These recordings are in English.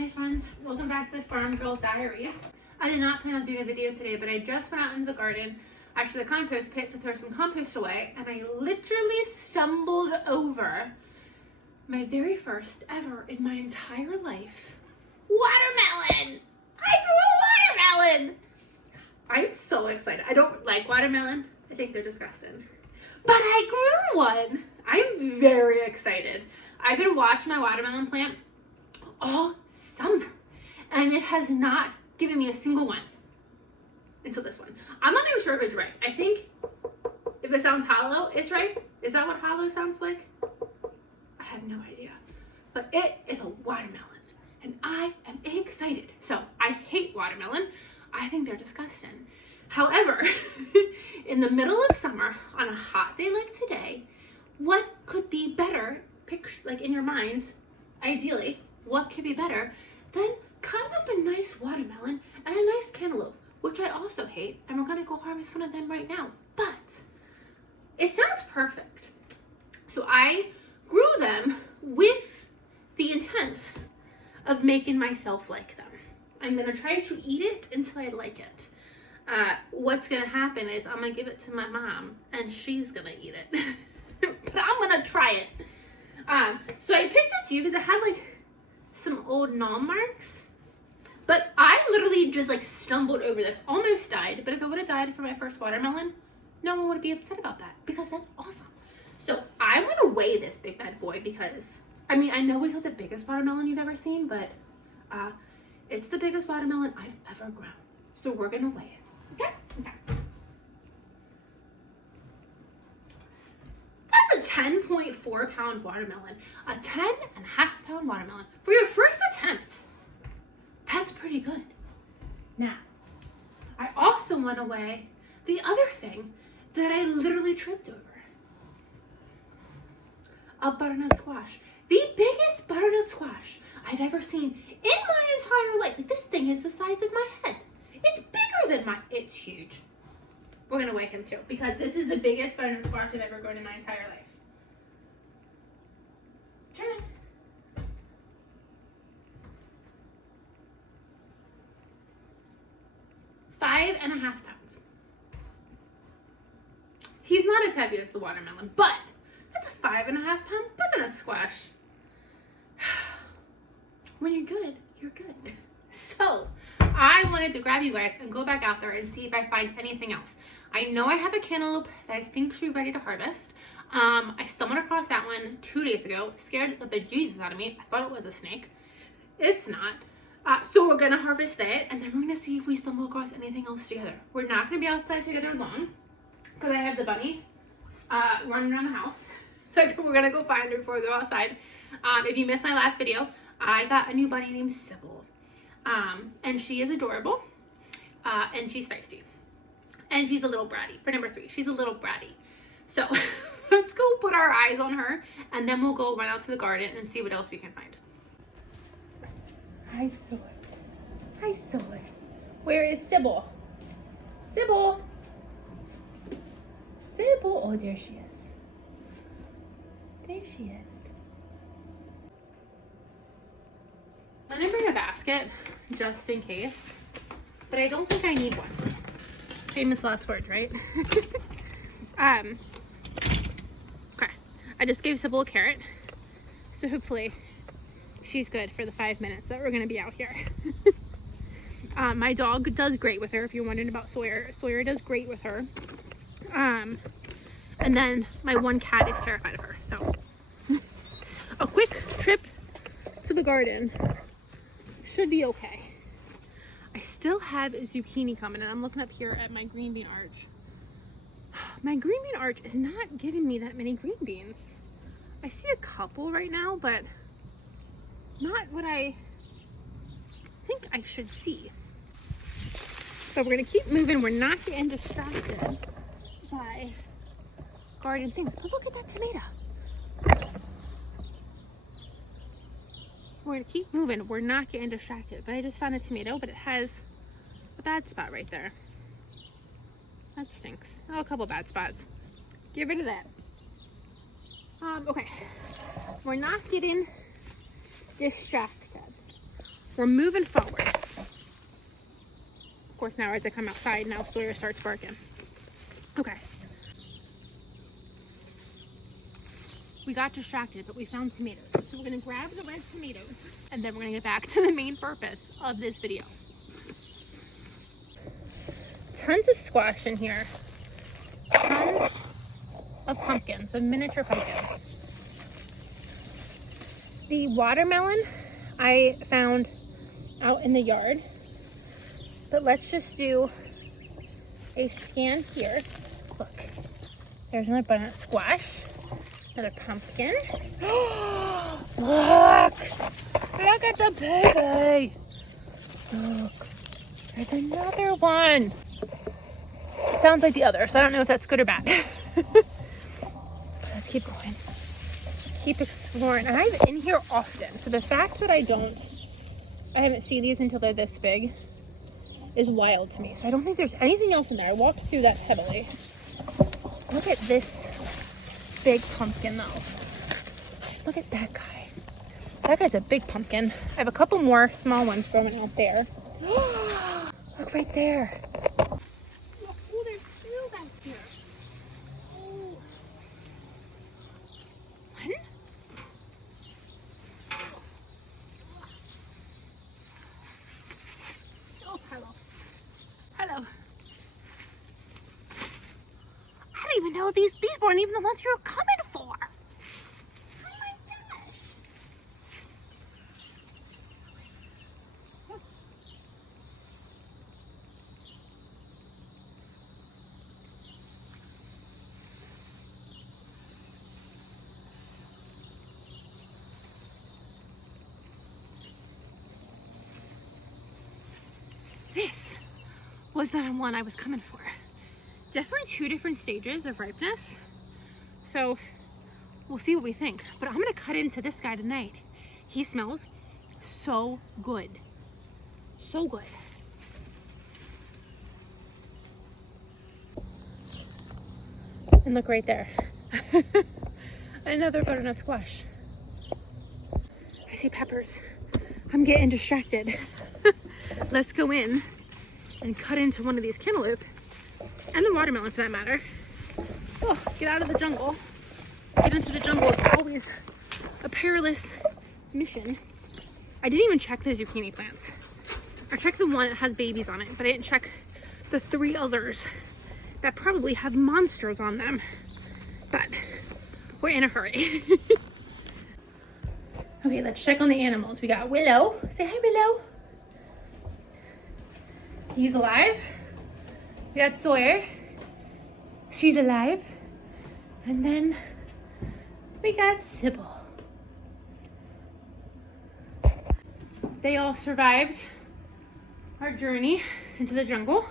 Hi friends, welcome back to Farm Girl Diaries. I did not plan on doing a video today, but I just went out into the garden, actually the compost pit, to throw some compost away, and I literally stumbled over my very first ever in my entire life watermelon! I grew a watermelon! I'm so excited. I don't like watermelon. I think they're disgusting. But I grew one! I'm very excited. I've been watching my watermelon plant all summer, and it has not given me a single one until this one. I'm not even sure if it's ripe. I think if it sounds hollow, it's ripe. Is that what hollow sounds like? I have no idea. But it is a watermelon, and I am excited. So I hate watermelon. I think they're disgusting. However, in the middle of summer, on a hot day like today, what could be better, like in your minds, ideally, what could be better than cutting up a nice watermelon and a nice cantaloupe, which I also hate, and we're gonna go harvest one of them right now. But it sounds perfect. So I grew them with the intent of making myself like them. I'm gonna try to eat it until I like it. What's gonna happen is I'm gonna give it to my mom and she's gonna eat it. But I'm gonna try it. So I picked it to you because it had like some old gnaw marks. But I literally just like stumbled over this, almost died. But if it would have died for my first watermelon, no one would be upset about that because that's awesome. So I want to weigh this big bad boy because, I mean, I know it's not the biggest watermelon you've ever seen, but it's the biggest watermelon I've ever grown. So we're gonna weigh it, okay? Okay. That's a 10.4 pound watermelon, a 10.5 pound watermelon for your first attempt. That's pretty good. Now, I also want to weigh the other thing that I literally tripped over. A butternut squash. The biggest butternut squash I've ever seen in my entire life. Like, this thing is the size of my head. It's bigger than it's huge. We're gonna weigh him too, because this is the biggest butternut squash I've ever grown in my entire life. Turn it. Five and a half pounds. He's not as heavy as the watermelon, but that's a 5.5 pound butternut squash. When you're good, you're good. So I wanted to grab you guys and go back out there and see if I find anything else. I know I have a cantaloupe that I think should be ready to harvest. I stumbled across that one 2 days ago, scared the bejesus out of me. I thought it was a snake. It's not. So we're gonna harvest that, and then we're gonna see if we stumble across anything else together. We're not gonna be outside together long because I have the bunny running around the house. So we're gonna go find her before we go outside. If you missed my last video, I got a new bunny named Sybil. And she is adorable, and she's feisty, and she's a little bratty. For number 3, she's a little bratty. So let's go put our eyes on her, and then we'll go run out to the garden and see what else we can find. Hi, Soy. Hi, Soy. Where is Sybil? Sybil. Sybil. Oh, there she is. There she is. I'm gonna bring a basket just in case, but I don't think I need one. Famous last words, right? Okay. I just gave Sybil a carrot, so hopefully she's good for the 5 minutes that we're gonna be out here. My dog does great with her. If you're wondering about Sawyer, Sawyer does great with her. And then my one cat is terrified of her. So a quick trip to the garden should be okay. I still have zucchini coming, and I'm looking up here at my green bean arch. My green bean arch is not giving me that many green beans. I see a couple right now, but not what I think I should see. So we're gonna keep moving. We're not getting distracted by garden things. But look at that tomato. We're gonna keep moving. We're not getting distracted. But I just found a tomato, but it has a bad spot right there. That stinks. Oh, a couple bad spots. Get rid of that. Okay. We're not getting distracted. We're moving forward. Of course, now as I come outside, now Sawyer starts barking. Okay. We got distracted, but we found tomatoes. So we're gonna grab the red tomatoes and then we're gonna get back to the main purpose of this video. Tons of squash in here. Tons of pumpkins, of miniature pumpkins. The watermelon I found out in the yard. But let's just do a scan here. Look, there's another butternut squash. Another pumpkin. Look! Look at the baby! Look, there's another one. It sounds like the other, so I don't know if that's good or bad. Let's keep going. Keep exploring. And I'm in here often, so the fact that I haven't seen these until they're this big is wild to me. So I don't think there's anything else in there. I walked through that heavily. Look at this big pumpkin though. Look at that guy. That guy's a big pumpkin. I have a couple more small ones growing out there. Look right there. Look, oh, there's two back here. Oh. One. Oh, hello. Hello. I don't even know these weren't even the ones you were coming for. Oh my gosh. This was the one I was coming for. Definitely two different stages of ripeness. So we'll see what we think. But I'm gonna cut into this guy tonight. He smells so good. So good. And look right there. Another butternut squash. I see peppers. I'm getting distracted. Let's go in and cut into one of these cantaloupe. And the watermelon for that matter. Oh, get out of the jungle. Get into the jungle is always a perilous mission. I didn't even check the zucchini plants. I checked the one that has babies on it, but I didn't check the 3 others that probably have monsters on them. But we're in a hurry. Okay, let's check on the animals. We got Willow. Say hi, Willow. He's alive. We got Sawyer. She's alive. And then we got Sybil. They all survived our journey into the jungle.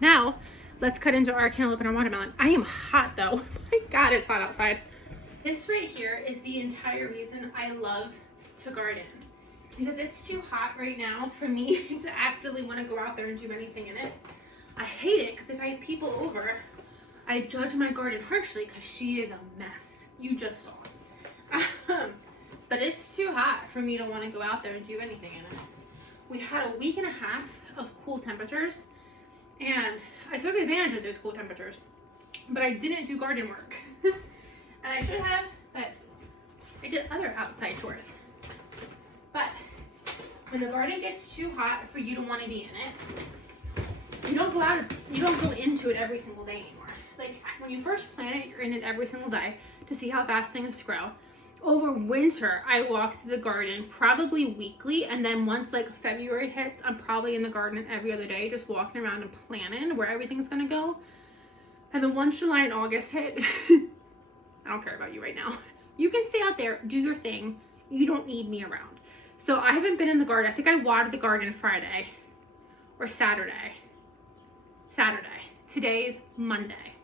Now, let's cut into our cantaloupe and our watermelon. I am hot though. My God, it's hot outside. This right here is the entire reason I love to garden. Because it's too hot right now for me to actively want to go out there and do anything in it. I hate it because if I have people over, I judge my garden harshly because she is a mess. You just saw. But it's too hot for me to want to go out there and do anything in it. We had a week and a half of cool temperatures, and I took advantage of those cool temperatures, but I didn't do garden work. And I should have, but I did other outside chores. But when the garden gets too hot for you to want to be in it, you don't go into it every single day anymore. Like when you first plant it, you're in it every single day to see how fast things grow. Over winter, I walk through the garden probably weekly, and then once like February hits, I'm probably in the garden every other day, just walking around and planning where everything's gonna go. And then once July and August hit, I don't care about you right now. You can stay out there, do your thing. You don't need me around. So I haven't been in the garden. I think I watered the garden Friday or Saturday. Today's Monday.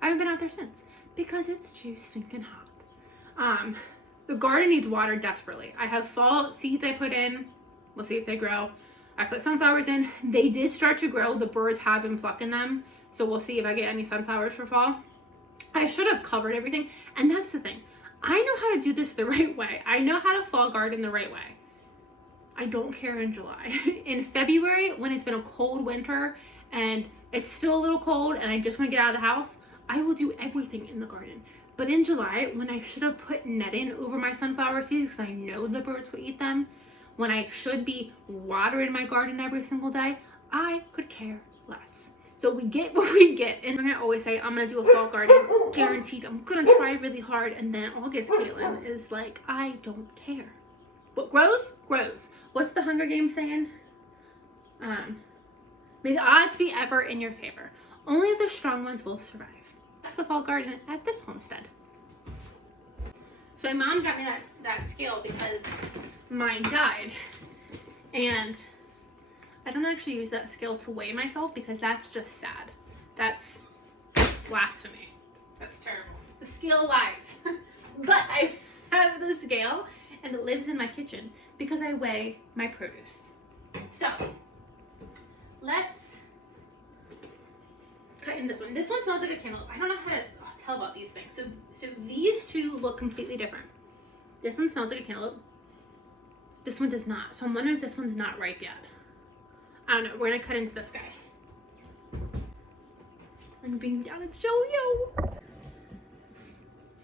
I haven't been out there since because it's too stinking hot. The garden needs water desperately. I have fall seeds I put in. We'll see if they grow. I put sunflowers in. They did start to grow. The birds have been plucking them. So we'll see if I get any sunflowers for fall. I should have covered everything. And that's the thing. I know how to do this the right way. I know how to fall garden the right way. I don't care in July. In February, when it's been a cold winter and it's still a little cold and I just want to get out of the house, I will do everything in the garden. But in July, when I should have put netting over my sunflower seeds because I know the birds would eat them, when I should be watering my garden every single day, I could care less. So we get what we get. And I always say, I'm going to do a fall garden. Guaranteed. I'm going to try really hard. And then August, Caitlin, is like, I don't care. What grows, grows. What's the Hunger Games saying? May the odds be ever in your favor. Only the strong ones will survive. That's the fall garden at this homestead. So my mom got me that scale because mine died. And I don't actually use that scale to weigh myself because that's just sad. That's blasphemy. That's terrible. The scale lies. But I have the scale and it lives in my kitchen because I weigh my produce. So let's cut in this one. This one smells like a cantaloupe. I don't know how to tell about these things. So these two look completely different. This one smells like a cantaloupe. This one does not. So I'm wondering if this one's not ripe yet. I don't know. We're gonna cut into this guy. I'm bringing down a Jojo.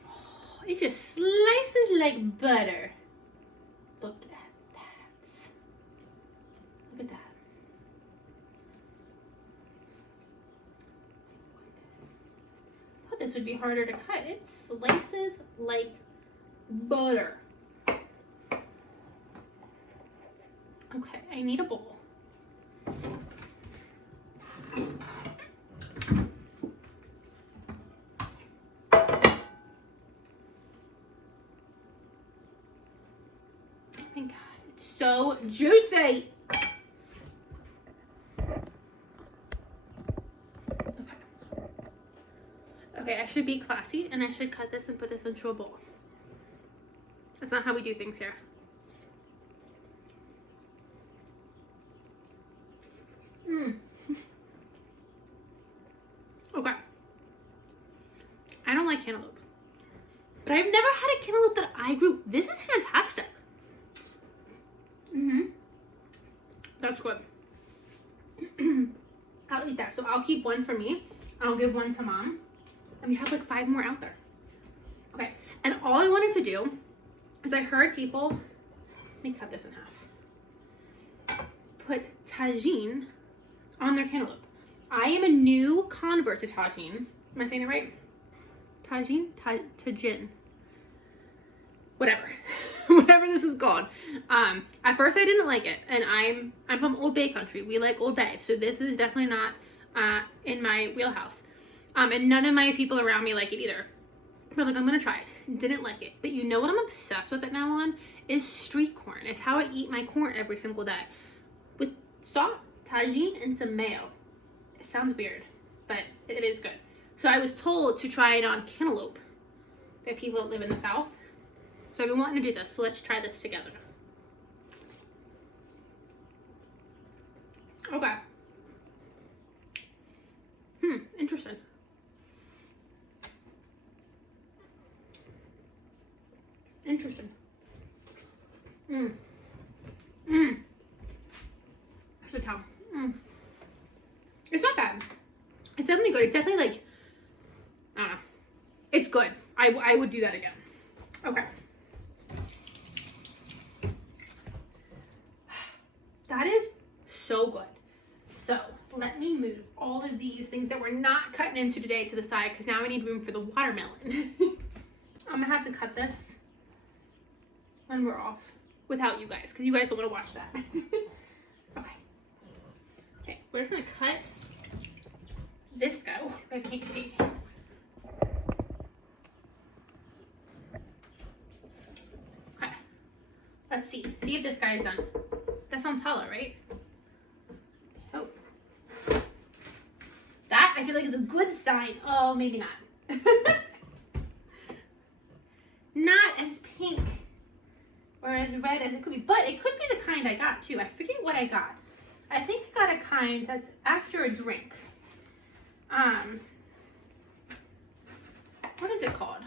Oh, it just slices like butter. Look at that. Look at that. I thought this would be harder to cut. It slices like butter. Okay, I need a bowl. Oh my God, it's so juicy. Okay, I should be classy and I should cut this and put this into a bowl. That's not how we do things here. Okay. I don't like cantaloupe. But I've never had a cantaloupe that I grew. This is fantastic. That's good. I'll eat that. So I'll keep one for me. I'll give one to Mom. And we have like 5 more out there. Okay. And all I wanted to do is I heard people, let me cut this in half, put tagine on their cantaloupe. I am a new convert to tagine. Am I saying it right? Tagine? Tagine. Whatever. Whatever this is called. At first I didn't like it. And I'm from Old Bay country. We like Old Bay. So this is definitely not in my wheelhouse. And none of my people around me like it either. But like, I'm gonna try it. Didn't like it. But you know what I'm obsessed with it now on? Is street corn. It's how I eat my corn every single day. With salt, tagine, and some mayo. It sounds weird, but it is good. So I was told to try it on cantaloupe by people that live in the South. So I've been wanting to do this. So let's try this together. Okay. Interesting. Interesting. I should tell. It's not bad. It's definitely good. It's definitely like, I don't know. It's good. I would do that again. Okay. That is so good. So let me move all of these things that we're not cutting into today to the side because now I need room for the watermelon. I'm gonna have to cut this when we're off without you guys because you guys don't want to watch that. Okay. Okay, we're just gonna cut this guy. Oh, you guys can't see. Okay. Let's see. See if this guy is done. That sounds hollow, right? Oh. That I feel like is a good sign. Oh, maybe not. Not as pink or as red as it could be, but it could be the kind I got too. I forget what I got. I think I got a kind that's after a drink. What is it called?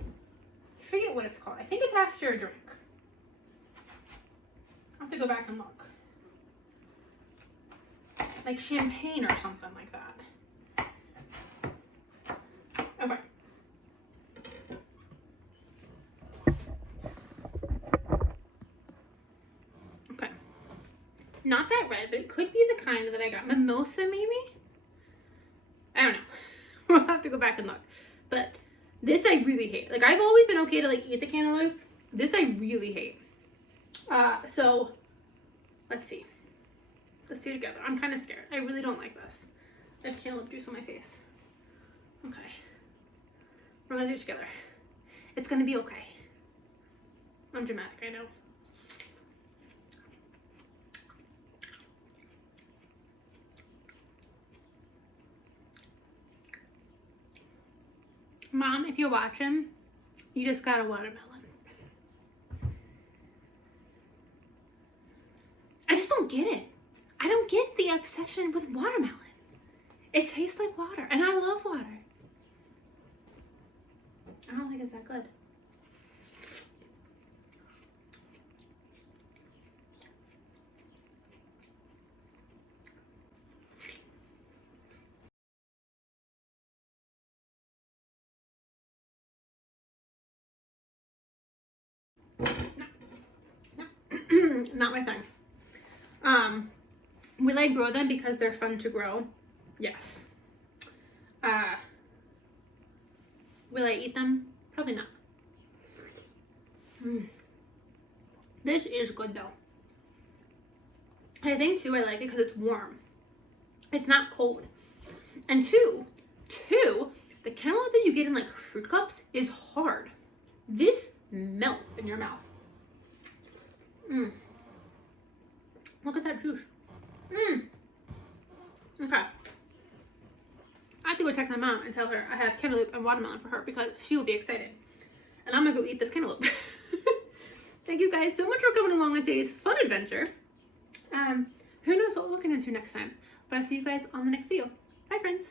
I forget what it's called. I think it's after a drink. to go back and look. Like champagne or something like that. Okay. Okay. Not that red, but it could be the kind that I got. Mimosa, maybe? I don't know. We'll have to go back and look. But this I really hate. Like, I've always been okay to, like, eat the cantaloupe. This I really hate. So, let's see. Let's do it together. I'm kind of scared. I really don't like this. I have cantaloupe juice on my face. Okay. We're gonna do it together. It's gonna be okay. I'm dramatic, I know. Mom, if you're watching, you just got a watermelon. I just don't get it. I don't get the obsession with watermelon. It tastes like water, and I love water. I don't think it's that good. No. Not my thing. Will I grow them because they're fun to grow? Yes. Will I eat them? Probably not. This is good though. I think too I like it because it's warm. It's not cold. And two, the cantaloupe that you get in like fruit cups is hard. This melts in your mouth. Look at that juice. Okay. I have to go text my mom and tell her I have cantaloupe and watermelon for her because she will be excited. And I'm gonna go eat this cantaloupe. Thank you guys so much for coming along on today's fun adventure. Who knows what we'll get into next time. But I'll see you guys on the next video. Bye friends.